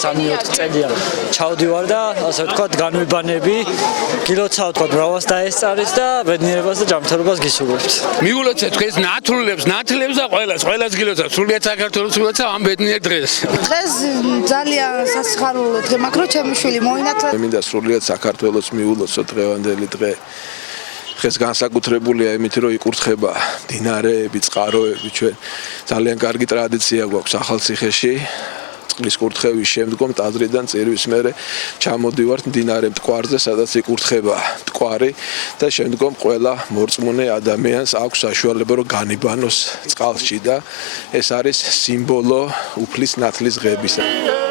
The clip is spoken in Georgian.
სამიოთ წელია ჩავდივარ და ასე ვთქვათ განვიბანები გილოცავ თქო ბრავას დაესწარის და ბედნიერებას და ჯანმრთელობას გისურვებთ. მიულოცეთ თქვენს ნათლებს და ყველას გილოცავ სრულიად საქართველოს გილოცავ ამ ბედნიერ დღეს. დღეს ძალიან სასიხარულო დღე მაქვს რომ ჩემი შვილი მოინათლა. მინდა სრულიად საქართველოს მიულოცოთ დღევანდელი დღე. დღეს განსაკუთრებულია იმით რომ იკურთხება მდინარეები, წყაროები, ჩვენ ძალიან კარგი ტრადიცია გვაქვს ახალციხეში. წყლის კურთხევის შემდგომ ტაძრიდან წირვის მერე ჩამოდივართ მდინარე მტკვარზე, სადაც იკურთხება მტკვარი და შემდგომ ყველა მორწმუნე ადამიანს აქვს საშუალება რომ განიბანოს წყალში და ეს არის სიმბოლო უფლის ნათლის ღებისა.